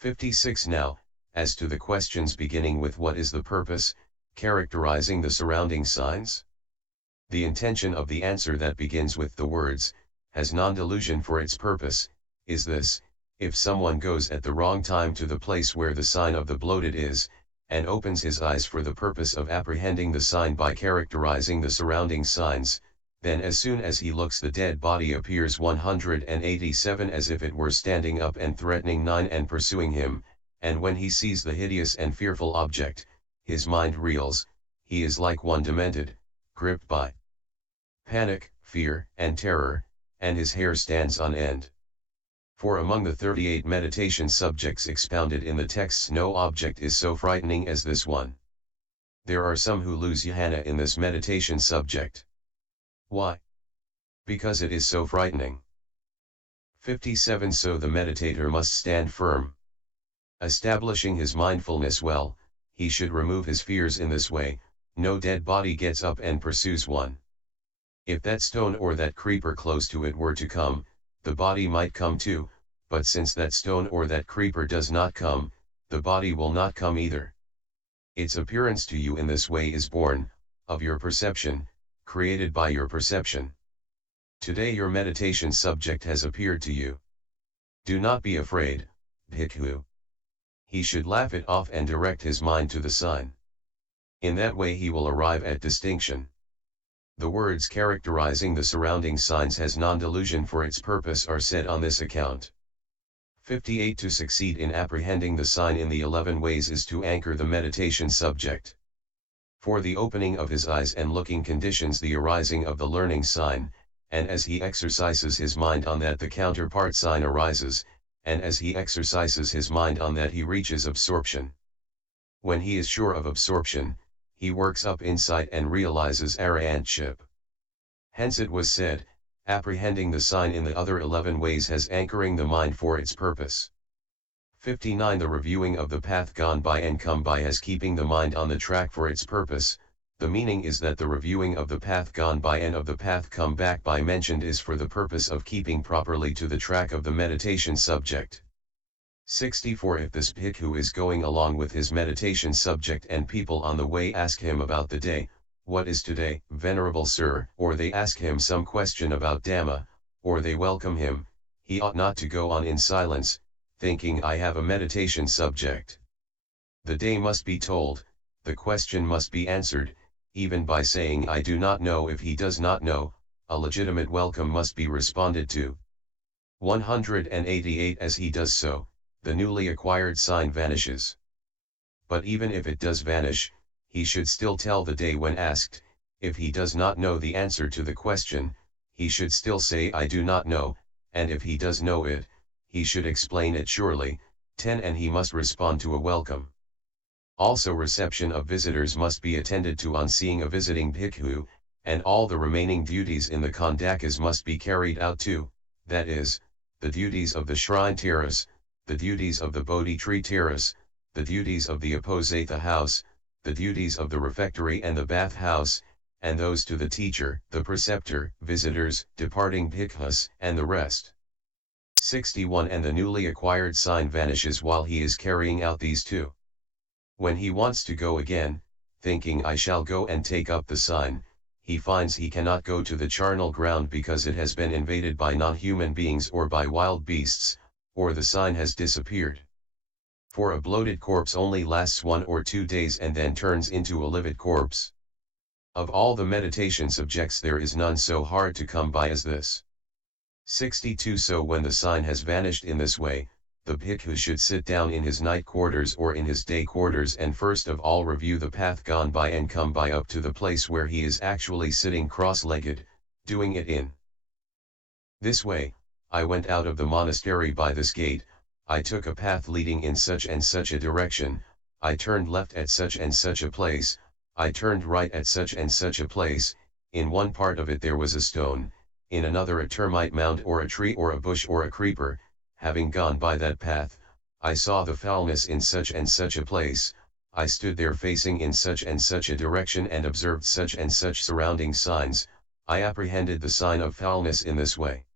56 Now, as to the questions beginning with what is the purpose, characterizing the surrounding signs? The intention of the answer that begins with the words, has non-delusion for its purpose, is this: if someone goes at the wrong time to the place where the sign of the bloated is, and opens his eyes for the purpose of apprehending the sign by characterizing the surrounding signs, then as soon as he looks the dead body appears 187 as if it were standing up and threatening 9 and pursuing him, and when he sees the hideous and fearful object, his mind reels, he is like one demented, gripped by panic, fear, and terror, and his hair stands on end. For among the 38 meditation subjects expounded in the texts, no object is so frightening as this one. There are some who lose jhana in this meditation subject. Why? Because it is so frightening. 57 So the meditator must stand firm. Establishing his mindfulness well, he should remove his fears in this way. No dead body gets up and pursues one. If that stone or that creeper close to it were to come, the body might come too, but since that stone or that creeper does not come, the body will not come either. Its appearance to you in this way is born of your perception, created by your perception. Today your meditation subject has appeared to you. Do not be afraid, Bhikkhu. He should laugh it off and direct his mind to the sign. In that way he will arrive at distinction. The words characterizing the surrounding signs has non-delusion for its purpose are said on this account. 58 To succeed in apprehending the sign in the 11 ways is to anchor the meditation subject. For the opening of his eyes and looking conditions the arising of the learning sign, and as he exercises his mind on that the counterpart sign arises, and as he exercises his mind on that he reaches absorption. When he is sure of absorption, he works up insight and realizes arahantship. Hence it was said, apprehending the sign in the other 11 ways has anchoring the mind for its purpose. 59 The reviewing of the path gone by and come by has keeping the mind on the track for its purpose. The meaning is that the reviewing of the path gone by and of the path come back by mentioned is for the purpose of keeping properly to the track of the meditation subject. 64 If this bhikkhu is going along with his meditation subject and people on the way ask him about the day, what is today, venerable sir, or they ask him some question about Dhamma, or they welcome him, he ought not to go on in silence, thinking I have a meditation subject. The day must be told, the question must be answered, even by saying I do not know. If he does not know, a legitimate welcome must be responded to. 188 As he does so, the newly acquired sign vanishes. But even if it does vanish, he should still tell the day when asked. If he does not know the answer to the question, he should still say I do not know, and if he does know it, he should explain it surely. 10 And he must respond to a welcome. Also reception of visitors must be attended to on seeing a visiting bhikkhu, and all the remaining duties in the kandakas must be carried out too, that is, the duties of the shrine terrace, the duties of the Bodhi tree terrace, the duties of the Aposatha house, the duties of the refectory and the bath house, and those to the teacher, the preceptor, visitors, departing bhikkhus, and the rest. 61 And the newly acquired sign vanishes while he is carrying out these two. When he wants to go again, thinking I shall go and take up the sign, he finds he cannot go to the charnel ground because it has been invaded by non-human beings or by wild beasts, or the sign has disappeared. For a bloated corpse only lasts 1 or 2 days and then turns into a livid corpse. Of all the meditation subjects there is none so hard to come by as this. 62 So when the sign has vanished in this way, the bhikkhu should sit down in his night quarters or in his day quarters and first of all review the path gone by and come by up to the place where he is actually sitting cross-legged, doing it in this way. I went out of the monastery by this gate, I took a path leading in such and such a direction, I turned left at such and such a place, I turned right at such and such a place. In one part of it there was a stone, in another a termite mound or a tree or a bush or a creeper. Having gone by that path, I saw the foulness in such and such a place, I stood there facing in such and such a direction and observed such and such surrounding signs, I apprehended the sign of foulness in this way.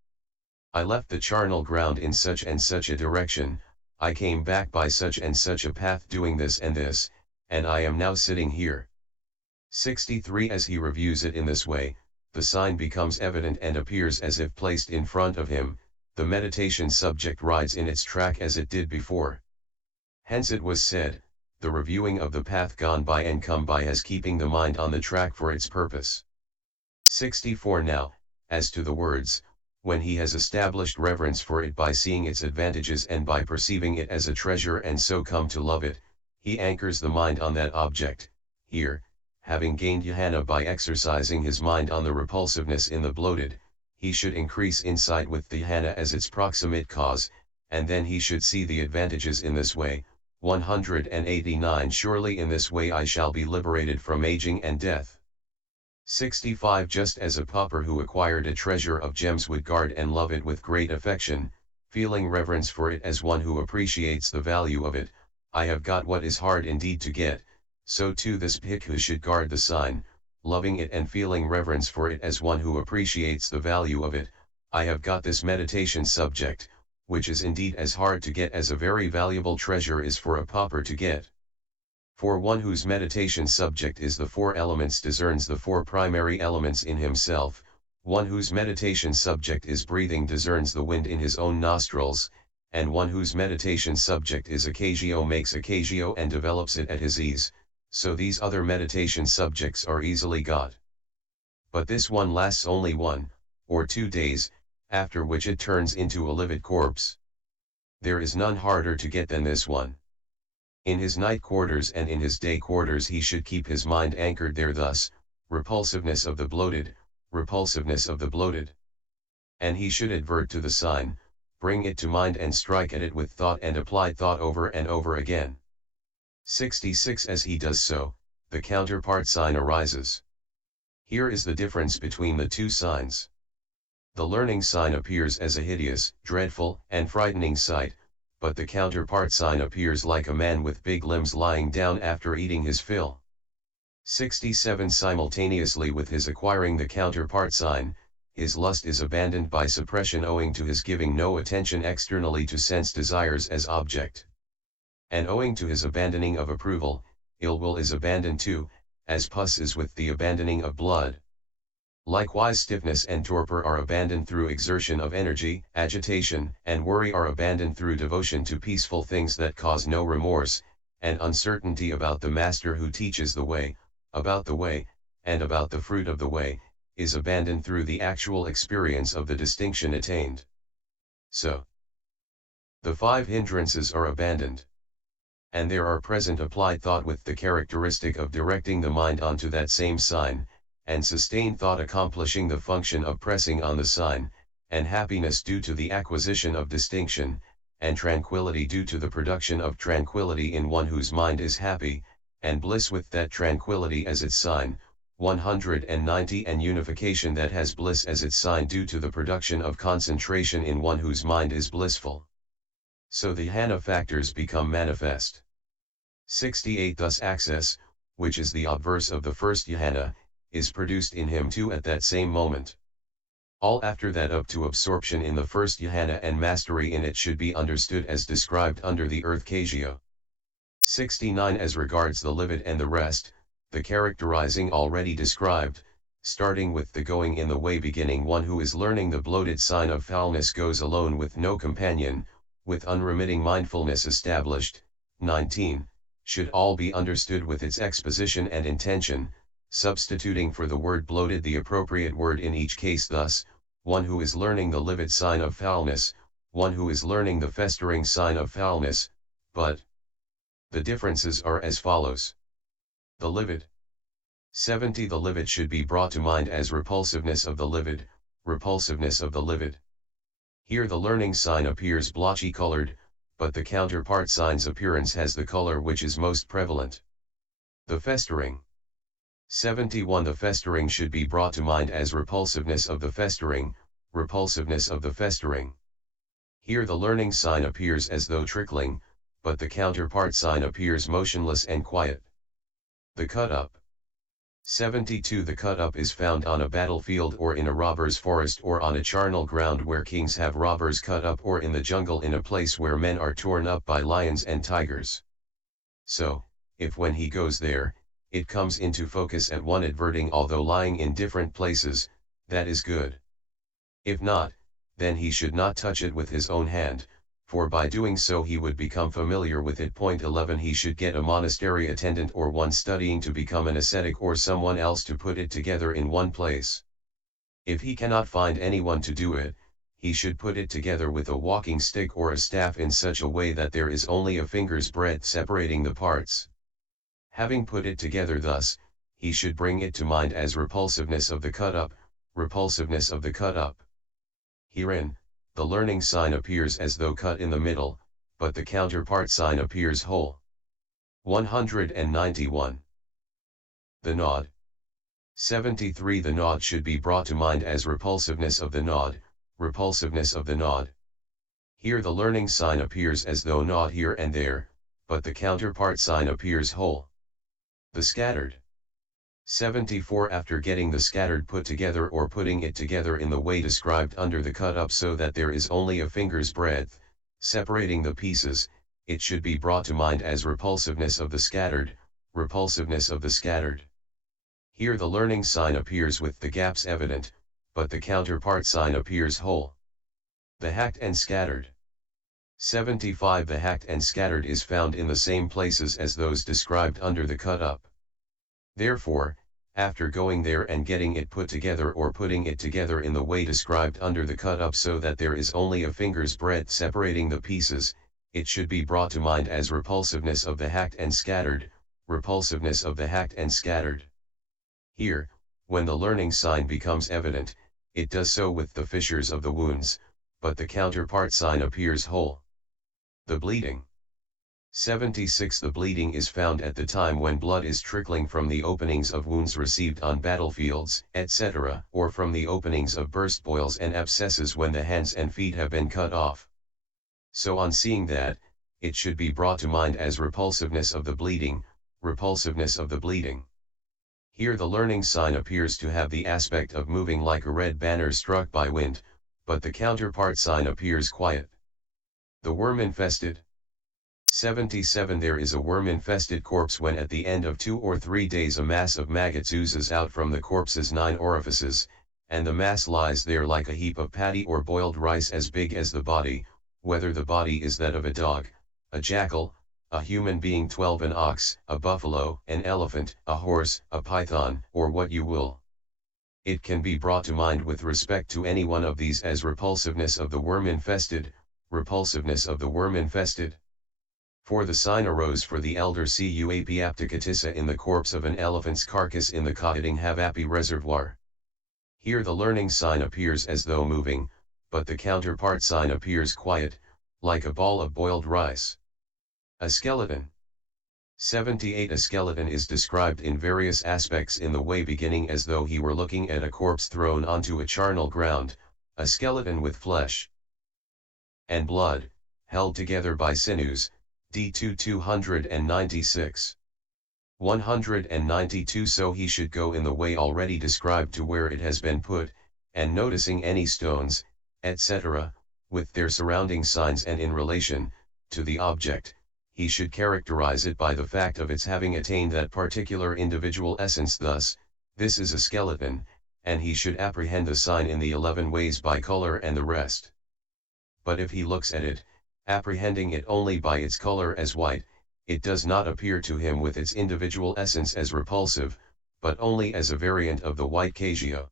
I left the charnel ground in such and such a direction, I came back by such and such a path doing this and this, and I am now sitting here. 63 As he reviews it in this way, the sign becomes evident and appears as if placed in front of him, the meditation subject rides in its track as it did before. Hence it was said, the reviewing of the path gone by and come by as keeping the mind on the track for its purpose. 64 Now, as to the words, when he has established reverence for it by seeing its advantages and by perceiving it as a treasure and so come to love it, he anchors the mind on that object. Here, having gained jhana by exercising his mind on the repulsiveness in the bloated, he should increase insight with the jhana as its proximate cause, and then he should see the advantages in this way. 189 Surely in this way I shall be liberated from aging and death. 65 Just as a pauper who acquired a treasure of gems would guard and love it with great affection, feeling reverence for it as one who appreciates the value of it, I have got what is hard indeed to get, so too this bhikkhu should guard the sign, loving it and feeling reverence for it as one who appreciates the value of it. I have got this meditation subject, which is indeed as hard to get as a very valuable treasure is for a pauper to get. For one whose meditation subject is the four elements discerns the four primary elements in himself, one whose meditation subject is breathing discerns the wind in his own nostrils, and one whose meditation subject is Akajio makes Akajio and develops it at his ease, so these other meditation subjects are easily got. But this one lasts only 1 or 2 days, after which it turns into a livid corpse. There is none harder to get than this one. In his night quarters and in his day quarters he should keep his mind anchored there thus, repulsiveness of the bloated, repulsiveness of the bloated. And he should advert to the sign, bring it to mind and strike at it with thought and apply thought over and over again. 66 As he does so, the counterpart sign arises. Here is the difference between the two signs. The learning sign appears as a hideous, dreadful, and frightening sight, but the counterpart sign appears like a man with big limbs lying down after eating his fill. 67 Simultaneously with his acquiring the counterpart sign, his lust is abandoned by suppression owing to his giving no attention externally to sense desires as object. And owing to his abandoning of approval, ill will is abandoned too, as pus is with the abandoning of blood. Likewise stiffness and torpor are abandoned through exertion of energy, agitation and worry are abandoned through devotion to peaceful things that cause no remorse, and uncertainty about the master who teaches the way, and about the fruit of the way, is abandoned through the actual experience of the distinction attained. So, the 5 hindrances are abandoned. And there are present applied thought with the characteristic of directing the mind onto that same sign, and sustained thought accomplishing the function of pressing on the sign, and happiness due to the acquisition of distinction, and tranquility due to the production of tranquility in one whose mind is happy, and bliss with that tranquility as its sign. 190 And unification that has bliss as its sign due to the production of concentration in one whose mind is blissful. So the jhana factors become manifest. 68 Thus access, which is the obverse of the first jhana, is produced in him too at that same moment. All after that up to absorption in the first jhana and mastery in it should be understood as described under the earth Kajio. 69 As regards the livid and the rest, the characterizing already described, starting with the going in the way beginning one who is learning the bloated sign of foulness goes alone with no companion, with unremitting mindfulness established. 19 Should all be understood with its exposition and intention, substituting for the word bloated the appropriate word in each case thus, one who is learning the livid sign of foulness, one who is learning the festering sign of foulness, but the differences are as follows. The livid. 70 The livid should be brought to mind as repulsiveness of the livid, repulsiveness of the livid. Here the learning sign appears blotchy colored, but the counterpart sign's appearance has the color which is most prevalent. The festering. 71 The festering should be brought to mind as repulsiveness of the festering, repulsiveness of the festering. Here the learning sign appears as though trickling, but the counterpart sign appears motionless and quiet. The cut up. 72. The cut-up is found on a battlefield or in a robber's forest or on a charnel ground where kings have robbers cut up, or in the jungle in a place where men are torn up by lions and tigers. So, if when he goes there, it comes into focus at one adverting although lying in different places, that is good. If not, then he should not touch it with his own hand, for by doing so he would become familiar with it. 11. He should get a monastery attendant or one studying to become an ascetic or someone else to put it together in one place. If he cannot find anyone to do it, he should put it together with a walking stick or a staff in such a way that there is only a finger's breadth separating the parts. Having put it together thus, he should bring it to mind as repulsiveness of the cut-up, repulsiveness of the cut-up. Herein, the learning sign appears as though cut in the middle, but the counterpart sign appears whole. 191. The nod. 73. The nod should be brought to mind as repulsiveness of the nod, repulsiveness of the nod. Here the learning sign appears as though nod here and there, but the counterpart sign appears whole. The scattered. 74. After getting the scattered put together or putting it together in the way described under the cut-up so that there is only a finger's breadth separating the pieces, it should be brought to mind as repulsiveness of the scattered, repulsiveness of the scattered. Here the learning sign appears with the gaps evident, but the counterpart sign appears whole. The hacked and scattered. 75. The hacked and scattered is found in the same places as those described under the cut-up. Therefore, after going there and getting it put together or putting it together in the way described under the cut-up so that there is only a finger's breadth separating the pieces, it should be brought to mind as repulsiveness of the hacked and scattered, repulsiveness of the hacked and scattered. Here, when the learning sign becomes evident, it does so with the fissures of the wounds, but the counterpart sign appears whole. The bleeding. 76. The bleeding is found at the time when blood is trickling from the openings of wounds received on battlefields, etc., or from the openings of burst boils and abscesses when the hands and feet have been cut off. So on seeing that, it should be brought to mind as repulsiveness of the bleeding, repulsiveness of the bleeding. Here the learning sign appears to have the aspect of moving like a red banner struck by wind, but the counterpart sign appears quiet. The worm-infested. 77. There is a worm-infested corpse when at the end of 2 or 3 days a mass of maggots oozes out from the corpse's 9 orifices, and the mass lies there like a heap of paddy or boiled rice as big as the body, whether the body is that of a dog, a jackal, a human being, 12, an ox, a buffalo, an elephant, a horse, a python, or what you will. It can be brought to mind with respect to any one of these as repulsiveness of the worm-infested, repulsiveness of the worm-infested. For the sign arose for the elder Cuaptacatissa in the corpse of an elephant's carcass in the Kahading reservoir. Here the learning sign appears as though moving, but the counterpart sign appears quiet, like a ball of boiled rice. A skeleton. 78. A skeleton is described in various aspects in the way beginning as though he were looking at a corpse thrown onto a charnel ground, a skeleton with flesh and blood, held together by sinews, D2 296. 192. So he should go in the way already described to where it has been put, and noticing any stones, etc., with their surrounding signs and in relation to the object, he should characterize it by the fact of its having attained that particular individual essence. Thus, this is a skeleton, and he should apprehend the sign in the 11 ways by color and the rest. But if he looks at it, apprehending it only by its color as white, it does not appear to him with its individual essence as repulsive, but only as a variant of the white cassia.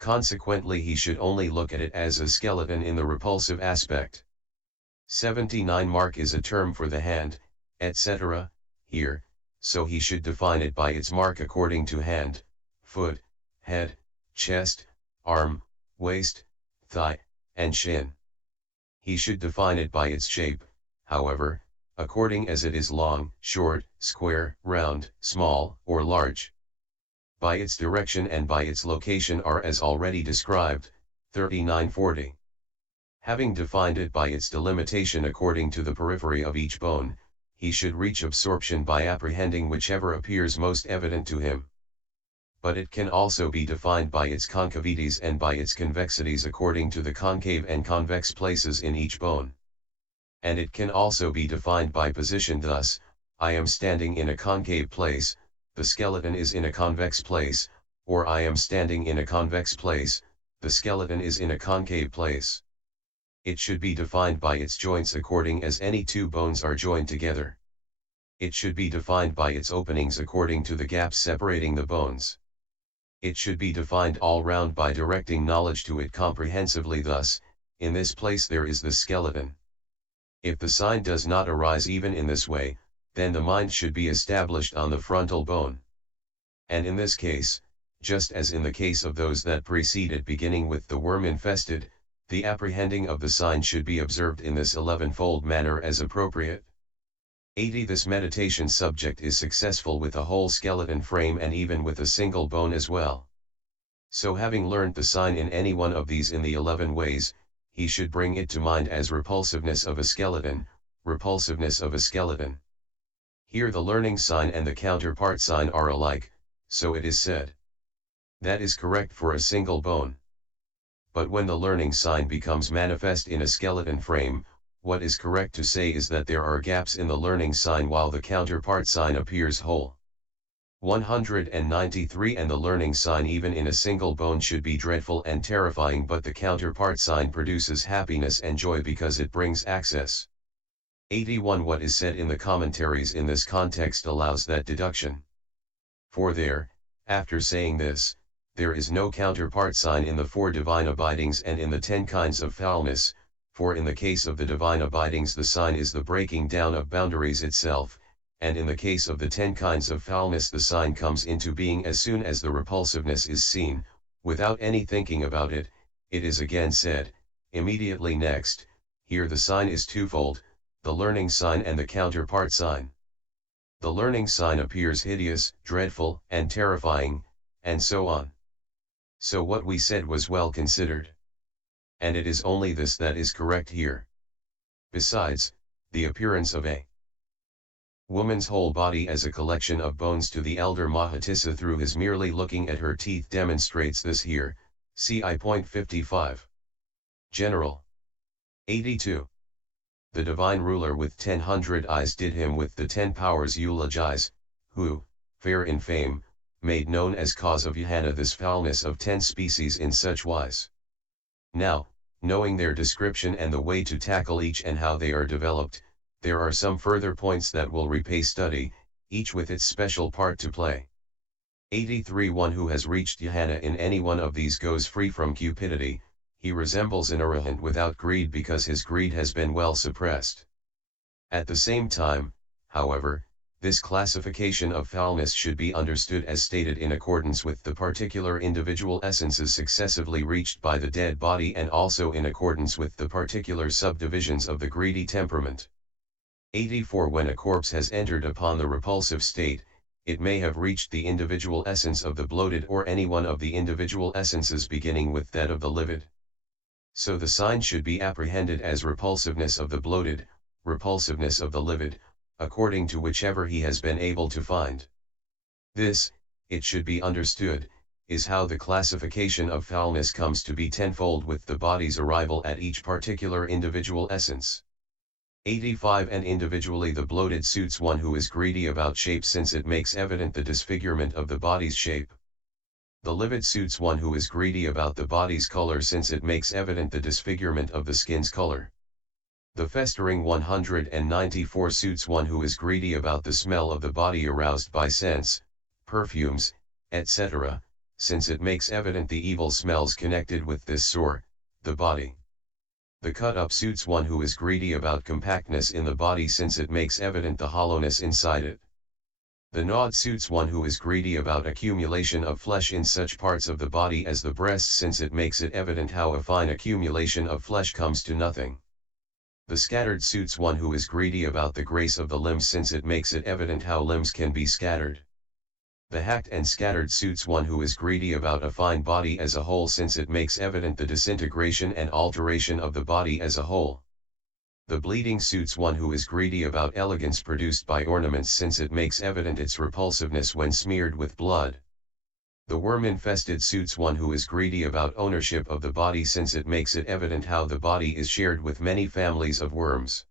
Consequently he should only look at it as a skeleton in the repulsive aspect. 79. Mark is a term for the hand, etc., here, so he should define it by its mark according to hand, foot, head, chest, arm, waist, thigh, and shin. He should define it by its shape, however, according as it is long, short, square, round, small, or large. By its direction and by its location are as already described, 3940. Having defined it by its delimitation according to the periphery of each bone, he should reach absorption by apprehending whichever appears most evident to him. but it can also be defined by its concavities and by its convexities according to the concave and convex places in each bone. And it can also be defined by position, thus, I am standing in a concave place, the skeleton is in a convex place, or I am standing in a convex place, the skeleton is in a concave place. It should be defined by its joints according as any two bones are joined together. It should be defined by its openings according to the gaps separating the bones. It should be defined all round by directing knowledge to it comprehensively, thus, in this place there is the skeleton. If the sign does not arise even in this way, then the mind should be established on the frontal bone. And in this case, just as in the case of those that precede it beginning with the worm infested, the apprehending of the sign should be observed in this 11-fold manner as appropriate. 80. This meditation subject is successful with a whole skeleton frame and even with a single bone as well. So having learned the sign in any one of these in the 11 ways, he should bring it to mind as repulsiveness of a skeleton, repulsiveness of a skeleton. Here the learning sign and the counterpart sign are alike, so it is said. That is correct for a single bone. But when the learning sign becomes manifest in a skeleton frame, what is correct to say is that there are gaps in the learning sign while the counterpart sign appears whole. 193. And the learning sign even in a single bone should be dreadful and terrifying, but the counterpart sign produces happiness and joy because it brings access. 81. What is said in the commentaries in this context allows that deduction. For there, after saying this, there is no counterpart sign in the 4 divine abidings and in the 10 kinds of foulness, for in the case of the divine abidings the sign is the breaking down of boundaries itself, and in the case of the 10 kinds of foulness the sign comes into being as soon as the repulsiveness is seen, without any thinking about it. It is again said, immediately next, here the sign is twofold, the learning sign and the counterpart sign. The learning sign appears hideous, dreadful, and terrifying, and so on. So what we said was well considered. And it is only this that is correct here. Besides, the appearance of a woman's whole body as a collection of bones to the elder Mahatissa through his merely looking at her teeth demonstrates this here, see I.55. 55. General. 82. The divine ruler with 10,000 eyes did him with the 10 powers eulogize, who, fair in fame, made known as cause of Jhana this foulness of 10 species in such wise. Now, knowing their description and the way to tackle each and how they are developed, there are some further points that will repay study, each with its special part to play. 83. One who has reached Jhana in any one of these goes free from cupidity. He resembles an arahant without greed because his greed has been well suppressed. At the same time, however, this classification of foulness should be understood as stated in accordance with the particular individual essences successively reached by the dead body and also in accordance with the particular subdivisions of the greedy temperament. 84. When a corpse has entered upon the repulsive state, it may have reached the individual essence of the bloated or any one of the individual essences beginning with that of the livid. So the sign should be apprehended as repulsiveness of the bloated, repulsiveness of the livid, according to whichever he has been able to find. This, it should be understood, is how the classification of foulness comes to be tenfold with the body's arrival at each particular individual essence. 85. And individually the bloated suits one who is greedy about shape since it makes evident the disfigurement of the body's shape. The livid suits one who is greedy about the body's color since it makes evident the disfigurement of the skin's color. The festering 194 suits one who is greedy about the smell of the body aroused by scents, perfumes, etc., since it makes evident the evil smells connected with this sore, the body. The cut up suits one who is greedy about compactness in the body since it makes evident the hollowness inside it. The gnawed suits one who is greedy about accumulation of flesh in such parts of the body as the breast since it makes it evident how a fine accumulation of flesh comes to nothing. The scattered suits one who is greedy about the grace of the limbs since it makes it evident how limbs can be scattered. The hacked and scattered suits one who is greedy about a fine body as a whole since it makes evident the disintegration and alteration of the body as a whole. The bleeding suits one who is greedy about elegance produced by ornaments since it makes evident its repulsiveness when smeared with blood. The worm-infested suits one who is greedy about ownership of the body, since it makes it evident how the body is shared with many families of worms.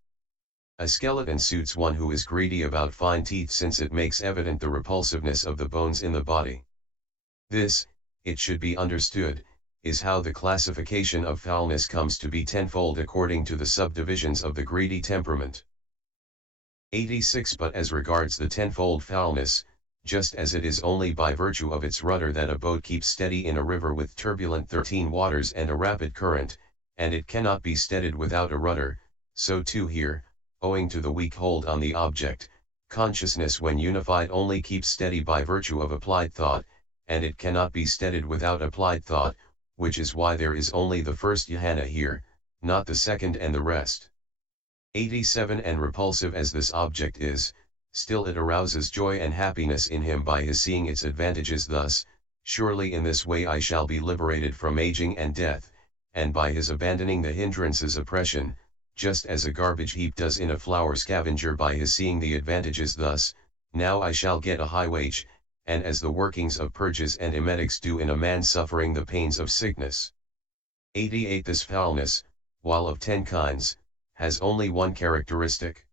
A skeleton suits one who is greedy about fine teeth, since it makes evident the repulsiveness of the bones in the body. This, it should be understood, is how the classification of foulness comes to be tenfold according to the subdivisions of the greedy temperament. 86. But as regards the tenfold foulness, just as it is only by virtue of its rudder that a boat keeps steady in a river with turbulent 13 waters and a rapid current, and it cannot be steadied without a rudder, so too here, owing to the weak hold on the object, consciousness when unified only keeps steady by virtue of applied thought, and it cannot be steadied without applied thought, which is why there is only the first jhana here, not the second and the rest. 87. And repulsive as this object is, still it arouses joy and happiness in him by his seeing its advantages, thus, surely in this way I shall be liberated from aging and death, and by his abandoning the hindrances oppression, just as a garbage heap does in a flour scavenger by his seeing the advantages, thus, now I shall get a high wage, and as the workings of purges and emetics do in a man suffering the pains of sickness. 88. This foulness, while of 10 kinds, has only one characteristic.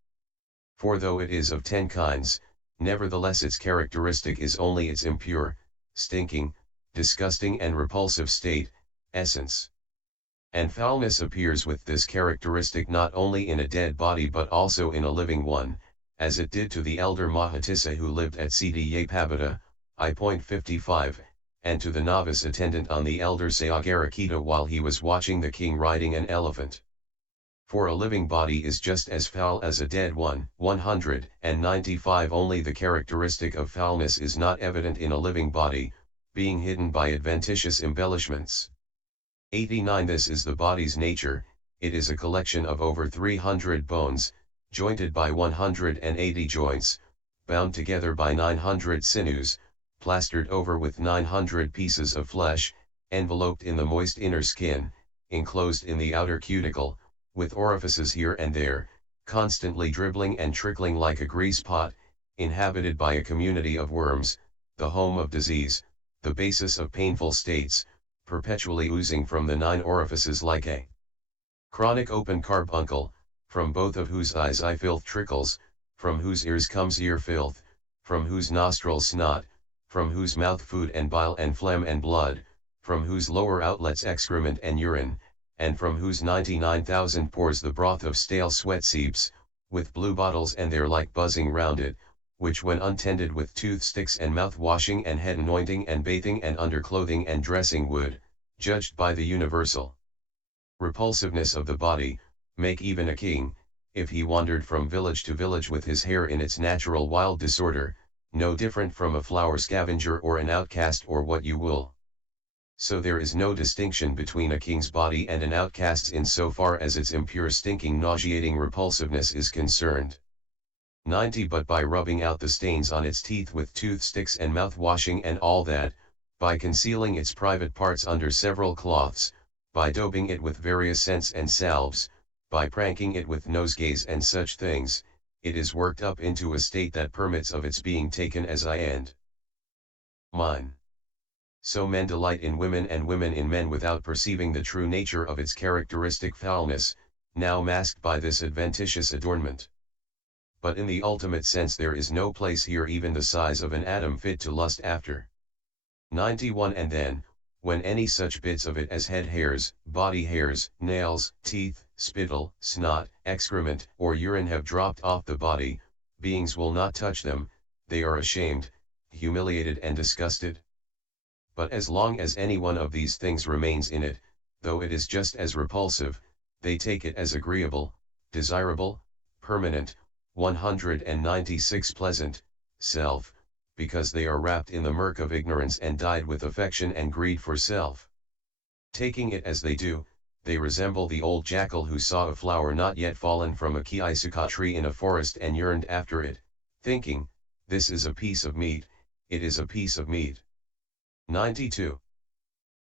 For though it is of 10 kinds, nevertheless its characteristic is only its impure, stinking, disgusting and repulsive state, essence. And foulness appears with this characteristic not only in a dead body but also in a living one, as it did to the elder Mahatissa who lived at Siddhyapada, I.55, and to the novice attendant on the elder Sayagarakita while he was watching the king riding an elephant. For a living body is just as foul as a dead one. 195. Only the characteristic of foulness is not evident in a living body, being hidden by adventitious embellishments. 89. This is the body's nature, it is a collection of over 300 bones, jointed by 180 joints, bound together by 900 sinews, plastered over with 900 pieces of flesh, enveloped in the moist inner skin, enclosed in the outer cuticle, with orifices here and there, constantly dribbling and trickling like a grease pot, inhabited by a community of worms, the home of disease, the basis of painful states, perpetually oozing from the 9 orifices like a chronic open carbuncle, from both of whose eyes eye filth trickles, from whose ears comes ear filth, from whose nostrils snot, from whose mouth food and bile and phlegm and blood, from whose lower outlets excrement and urine, and from whose 99,000 pores the broth of stale sweat seeps, with blue bottles and their like buzzing round it, which when untended with toothsticks and mouth-washing and head anointing and bathing and underclothing and dressing would, judged by the universal repulsiveness of the body, make even a king, if he wandered from village to village with his hair in its natural wild disorder, no different from a flour scavenger or an outcast or what you will. So there is no distinction between a king's body and an outcast's in so far as its impure stinking nauseating repulsiveness is concerned. 90. But by rubbing out the stains on its teeth with toothsticks and mouth-washing and all that, by concealing its private parts under several cloths, by daubing it with various scents and salves, by pranking it with nosegays and such things, it is worked up into a state that permits of its being taken as I and mine. So men delight in women and women in men without perceiving the true nature of its characteristic foulness, now masked by this adventitious adornment. But in the ultimate sense there is no place here even the size of an atom fit to lust after. 91. And then, when any such bits of it as head hairs, body hairs, nails, teeth, spittle, snot, excrement, or urine have dropped off the body, beings will not touch them, they are ashamed, humiliated and disgusted. But as long as any one of these things remains in it, though it is just as repulsive, they take it as agreeable, desirable, permanent, 196 pleasant, self, because they are wrapped in the murk of ignorance and dyed with affection and greed for self. Taking it as they do, they resemble the old jackal who saw a flower not yet fallen from a kiisuka tree in a forest and yearned after it, thinking, this is a piece of meat, it is a piece of meat. 92.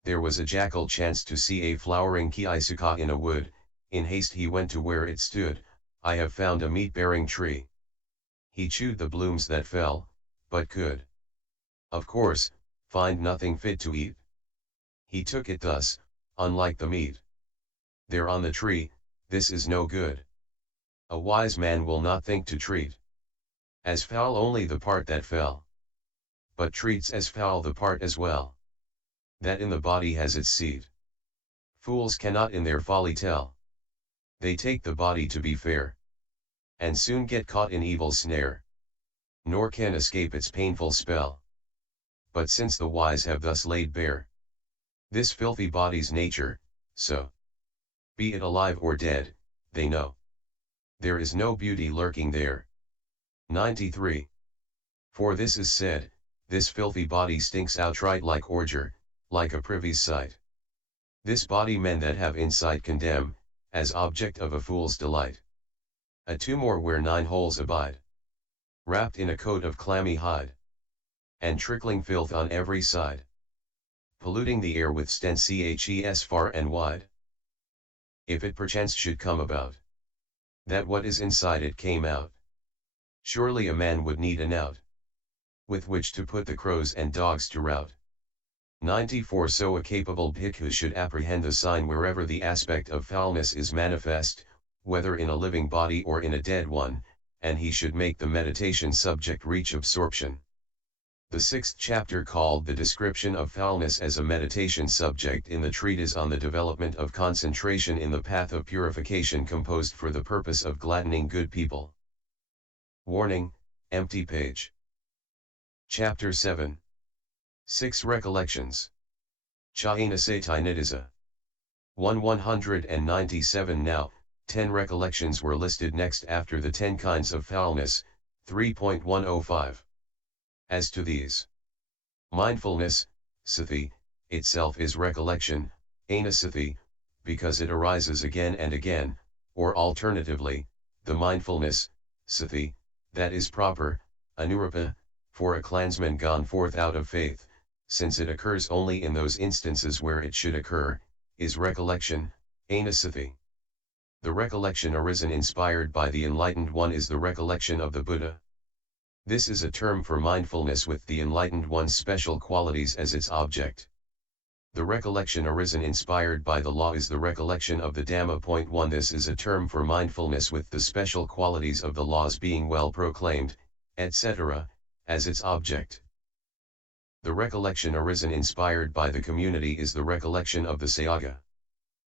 There was a jackal chanced to see a flowering kiisuka in a wood, in haste he went to where it stood, I have found a meat-bearing tree. He chewed the blooms that fell, but could, of course, find nothing fit to eat. He took it thus, unlike the meat. There on the tree, this is no good. A wise man will not think to treat as foul only the part that fell, but treats as foul the part as well, that in the body has its seat. Fools cannot in their folly tell. They take the body to be fair, and soon get caught in evil's snare, nor can escape its painful spell. But since the wise have thus laid bare this filthy body's nature, so, be it alive or dead, they know there is no beauty lurking there. 93. For this is said, this filthy body stinks outright like ordure, like a privy's sight. This body men that have insight condemn, as object of a fool's delight. A tomb or where 9 holes abide, wrapped in a coat of clammy hide, and trickling filth on every side, polluting the air with stench far and wide. If it perchance should come about that what is inside it came out, surely a man would need a knout with which to put the crows and dogs to rout. 94. So a capable bhikkhu should apprehend the sign wherever the aspect of foulness is manifest, whether in a living body or in a dead one, and he should make the meditation subject reach absorption. The 6th chapter, called The Description of Foulness as a Meditation Subject in the Treatise on the Development of Concentration in the Path of Purification, composed for the purpose of gladdening good people. Warning, empty page. Chapter 7. 6 Recollections. Chāyanasatainidasa. 197. Now, 10 recollections were listed next after the 10 kinds of foulness, 3.105. As to these, mindfulness, sati, itself is recollection, anasati, because it arises again and again, or alternatively, the mindfulness, sati, that is proper, anurupa, for a clansman gone forth out of faith, since it occurs only in those instances where it should occur, is recollection, anasati. The recollection arisen inspired by the enlightened one is the recollection of the Buddha. This is a term for mindfulness with the enlightened one's special qualities as its object. The recollection arisen inspired by the law is the recollection of the Dhamma. 1. This is a term for mindfulness with the special qualities of the laws being well proclaimed, etc., as its object. The recollection arisen inspired by the community is the recollection of the Sangha.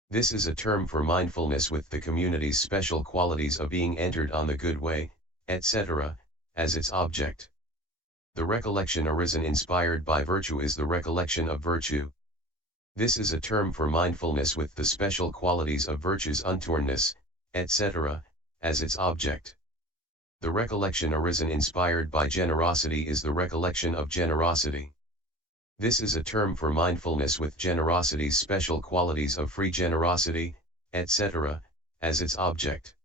This is a term for mindfulness with the community's special qualities of being entered on the good way, etc., as its object. The recollection arisen inspired by virtue is the recollection of virtue. This is a term for mindfulness with the special qualities of virtue's untornness, etc., as its object. The recollection arisen inspired by generosity is the recollection of generosity. This is a term for mindfulness with generosity's special qualities of free generosity, etc., as its object.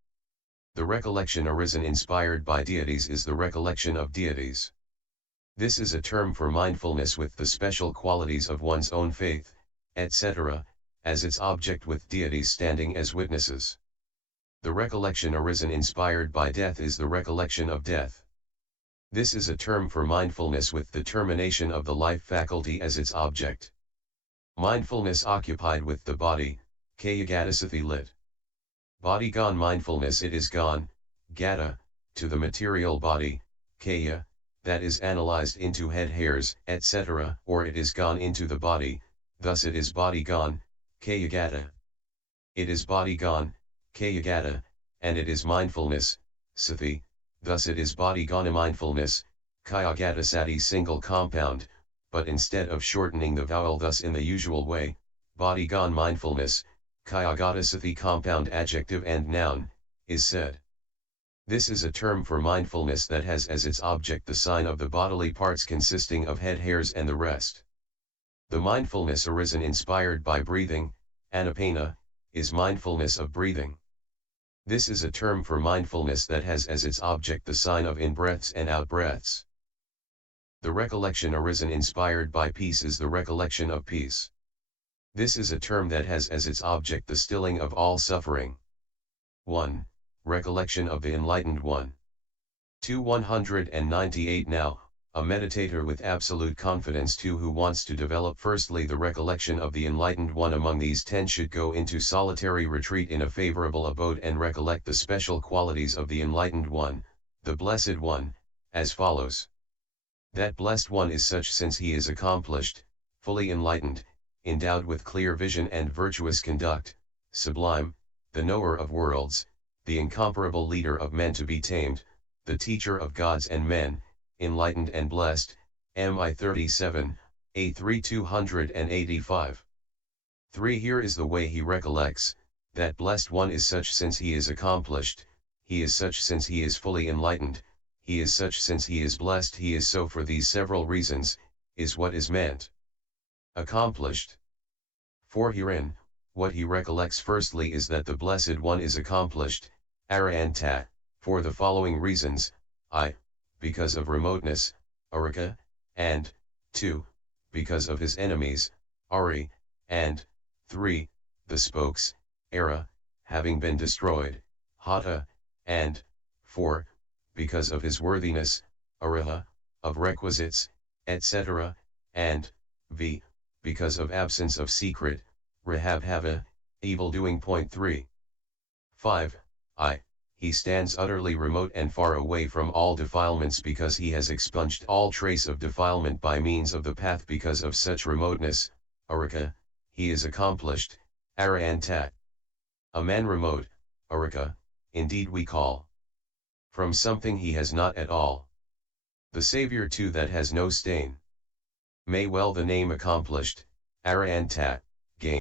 The recollection arisen inspired by deities is the recollection of deities. This is a term for mindfulness with the special qualities of one's own faith, etc., as its object with deities standing as witnesses. The recollection arisen inspired by death is the recollection of death. This is a term for mindfulness with the termination of the life faculty as its object. Mindfulness occupied with the body, Kayagatasathi lit. Body gone mindfulness it is gone, gata, to the material body, kaya, that is analyzed into head hairs, etc., or it is gone into the body, thus it is body gone, kayagata. It is body gone, kayagata, and it is mindfulness, sati, thus it is body gone mindfulness, kayagata sati single compound, but instead of shortening the vowel thus in the usual way, body gone mindfulness, kayagata sati compound adjective and noun, is said. This is a term for mindfulness that has as its object the sign of the bodily parts consisting of head hairs and the rest. The mindfulness arisen inspired by breathing, anapana, is mindfulness of breathing. This is a term for mindfulness that has as its object the sign of in-breaths and out-breaths. The recollection arisen inspired by peace is the recollection of peace. This is a term that has as its object the stilling of all suffering. 1. Recollection of the enlightened one. 2. 198 Now, a meditator with absolute confidence too who wants to develop firstly the recollection of the enlightened one among these 10 should go into solitary retreat in a favorable abode and recollect the special qualities of the enlightened one, the Blessed One, as follows. That Blessed One is such since he is accomplished, fully enlightened, endowed with clear vision and virtuous conduct, sublime, the knower of worlds, the incomparable leader of men to be tamed, the teacher of gods and men, enlightened and blessed, MI 37, A3 285. 3. Here is the way he recollects, that Blessed One is such since he is accomplished, he is such since he is fully enlightened, he is such since he is blessed, he is so for these several reasons, is what is meant. Accomplished. For herein, what he recollects firstly is that the Blessed One is accomplished, arahanta, for the following reasons, I, because of remoteness, arika, and, 2, because of his enemies, ari, and, 3, the spokes, era, having been destroyed, hata, and, 4, because of his worthiness, araha, of requisites, etc., and, v, because of absence of secret, rahabhava, evil-doing. 3. 5. I. He stands utterly remote and far away from all defilements because he has expunged all trace of defilement by means of the path. Because of such remoteness, arika, he is accomplished, arahanta. A man remote, arika, indeed we call from something he has not at all. The Savior too that has no stain. May well the name accomplished, arahanta, gain.